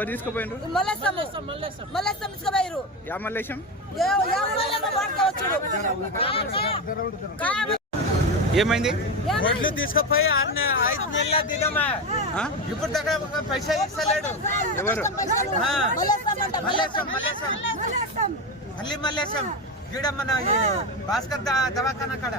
ఎవరు తీసుకుపోయినారు? మల్లేస్తాము మల్లేస్తాం తీసుకుపోయారు యా మల్లేశం? ఏమైంది? ఒడ్లు తీసుకుపోయి అన్న ఐదు నెలల దిగమా. ఆ? ఇప్పుడు దాకా ఒక పైసా ఇస్తలేడు. ఎవరు? ఆ. మల్లేస్తాం మల్లేశం మల్లేశం మళ్ళీ మల్లేశం గీడ మన భాస్కర్ దవాఖానా కాడ.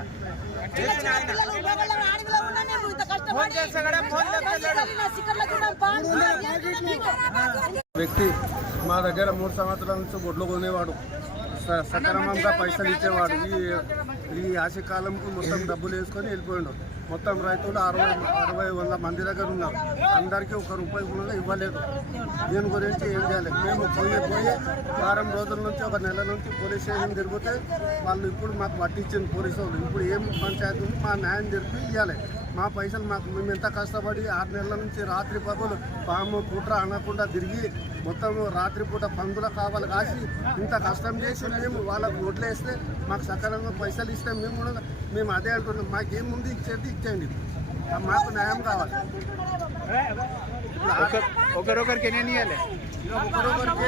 వ్యక్తి మా దగ్గర మూడు సంవత్సరాల నుంచి గుడ్లు కొనేవాడు. స- సక్రమంగా పైసలు ఇచ్చేవాడు. ఈ ఈ ఆశకాలంకు మొత్తం డబ్బులు వేసుకొని వెళ్ళిపోయాడు. మొత్తం రైతులు అరవై అరవై వంద మంది దగ్గర ఉన్నారు. అందరికీ ఒక రూపాయి కూడా ఇవ్వలేదు. దీని గురించి ఏం చేయాలి? మేము పోయి పోయి వారం రోజుల నుంచి ఒక నెల నుంచి పోలీస్ స్టేషన్ తిరిగితే వాళ్ళు ఇప్పుడు మాకు పట్టించింది పోలీసు వాళ్ళు. ఇప్పుడు ఏం పంచాయతీ ఉంది మా న్యాయం జరిపి ఇవ్వాలి మా పైసలు మాకు మేము ఎంత కష్టపడి ఆరు నెలల నుంచి రాత్రి పగలు పాము పుట్ర అనకుండా తిరిగి మొత్తం రాత్రిపూట పందుల కావాలి కాసి ఇంత కష్టం చేసి మేము వాళ్ళకు ఓట్లేస్తే మాకు సకాలంగా పైసలు ఇస్తే మేము కూడా మేము అదే అంటున్నాం. మాకేముంది ఇచ్చేది? ఇచ్చేయండి. మాకు న్యాయం కావాలి ఒకరొకరికి ఎన్ని ఇవ్వాలి ఒకరొకరికి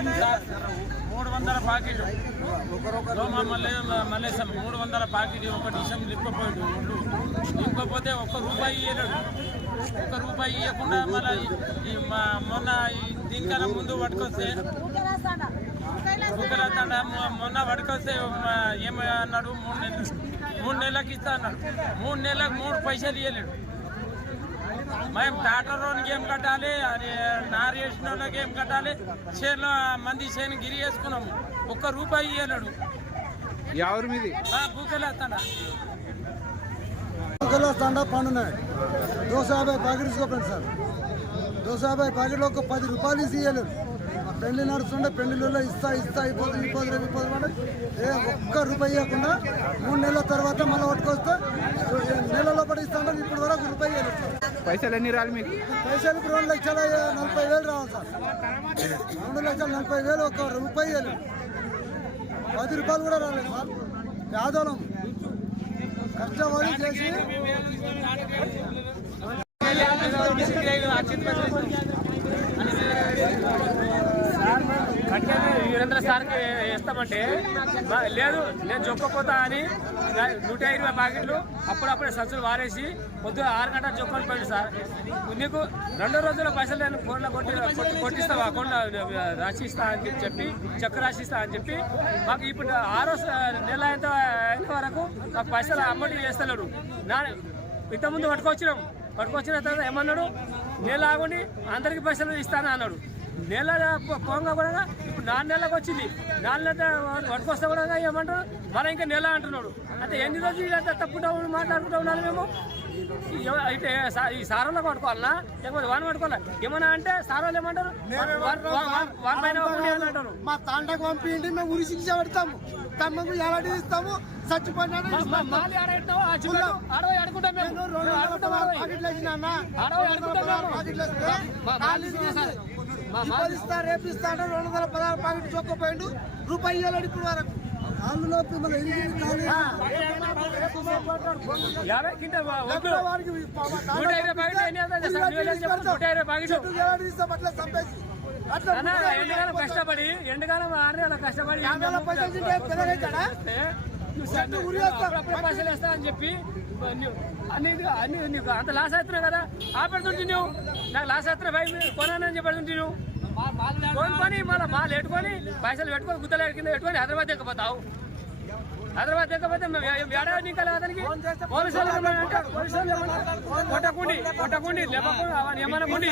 అట్లా మూడు వందల ప్యాకెట్ ఒకరొకరు మళ్ళీ మల్లేసం మూడు వందల ప్యాకెట్ ఒక డిసం నింపపోయాడు ఒడ్లు నింపపోతే ఒక్క రూపాయి ఇయ్యలేడు ఒక్క రూపాయి ఇవ్వకుండా మళ్ళీ మొన్న దీనికన్నా ముందు పట్టుకొస్తే కుక్కల తండ మొన్న పట్టుకొస్తే ఏమన్నాడు మూడు నెలలు మూడు నెలలకు ఇస్తా అన్నాడు మూడు నెలలకు మూడు పైసలు ఇవ్వలేడు మేము టాటర్ రోడ్కి ఏం కట్టాలి? అది నారు వేసిన వాళ్ళకి ఏం కట్టాలి? చేనులో మంది చేను గిరి వేసుకున్నాము. ఒక్క రూపాయి ఇవ్వలేడు ఎవరు మీది? భూకెళ్ళేస్తాడా అప్ పండున్నాయి దోశ యాభై ప్యాకెట్ తీసుకోండి సార్. దోశ యాభై ప్యాకెట్లో ఒక పది రూపాయలు ఇసి ఇవ్వలేదు ఆ పెళ్ళి నడుస్తుంటే పెళ్ళిలో ఇస్తా ఇస్తా అయిపోతుంది అయిపోతుంది రేపు అయిపోతుంది అంటే ఏ ఒక్క రూపాయి ఇవ్వకుండా మూడు నెలల తర్వాత మళ్ళీ పట్టుకొస్తే నెలలో పడి ఇస్తా అంటే ఇప్పుడు వరకు రూపాయి పైసలు ఎన్ని రాలి మీకు పైసలు ఇప్పుడు రెండు లక్షల నలభై వేలు రావాలి సార్ రెండు లక్షల నలభై వేలు ఒక రూపాయి పది రూపాయలు కూడా రాలేదు సార్ పేదోళం కష్టపడి చేసి వీరేంద్ర సార్కి వేస్తామంటే లేదు నేను జొక్కపోతా అని నూట ఇరవై ప్యాకెట్లు అప్పుడప్పుడే సంచులు వారేసి పొద్దున ఆరు గంటల జొక్కని పోయింది సార్. నీకు రెండో రోజుల పైసలు నేను ఫోన్లో కొట్టి కొట్టి కొట్టిస్తావా? అకౌంట్లో రాసిస్తా అని చెప్పి చెక్ రాసిస్తా అని చెప్పి మాకు ఇప్పుడు ఆరో నెల అయిన అయిన వరకు మాకు పైసలు అమ్మటి చేస్తలేడు నా ఇంతకుముందు పట్టుకొచ్చినాం. పట్టుకొచ్చిన తర్వాత ఏమన్నాడు? నేను లాగుండి అందరికి పైసలు ఇస్తాను అన్నాడు. నెల పోంగా కూడా ఇప్పుడు నాలుగు నెలలకు వచ్చింది. నాలుగు నెలల పట్టుకొస్తే కూడా ఏమంటారు? మళ్ళీ ఇంకా నెల అంటున్నాడు. అంటే ఎన్ని రోజులు ఇదంతా తప్పుకుంటా మాట్లాడుకుంటా ఉండాలి మేము? అయితే ఈ సారంలో పట్టుకోవాలనా? లేకపోతే వాన్ పట్టుకోవాలా? ఏమన్నా అంటే సారోళ్ళు ఏమంటారు? మా తాండకు పంపిండి మేము ఉరి శిక్ష పెడతాము. తమ్మకు ఎలాంటి ఇస్తాము. చచ్చిపోయినా మా- మా- మాలి ఆడ పెట్టినావు, ఆ చిన్న ఆడో ఆడుకుంటాం మేము. మేము ఆడుకుంటాం ఆడో. ఆడో ఆడుకుంటాం మేము. మా- మాలి సార్. మా- మా- రేపు ఇస్తా అంటే రెండు వందల పదహారు ప్యాకెట్ చొక్కపోయిండు. రూపాయి ఇవ్వలేడు ఇప్పుడు వరకు. ప్యాకెట్లు. అన్న, ఎండకాలం కష్టపడి ఎండకాలం ఆరు నెలలు కష్టపడి నువ్వు నువ్వు అప్పుడప్పుడే పైసలు వేస్తా అని చెప్పి అన్ని అన్ని నీకు అంత లాస్ అవుతున్నావు కదా ఆపెడుతుంటే నువ్వు. నాకు లాస్ అవుతున్నా భయ కొనానని చెప్పడుతుంటే నువ్వు. కొనుక్కొని మళ్ళీ మాలు పెట్టుకొని పైసలు పెట్టుకొని గుద్దలు కింద పెట్టుకొని హైదరాబాద్ ఎక్కపోతావు. హైదరాబాద్ ఎక్కపోతే ఏడాది ఇంకా అతనికి? పోలీసు వాళ్ళు కొట్టకుండి కొట్టకుండి లేకపోతే ఏమన్నా ఉండి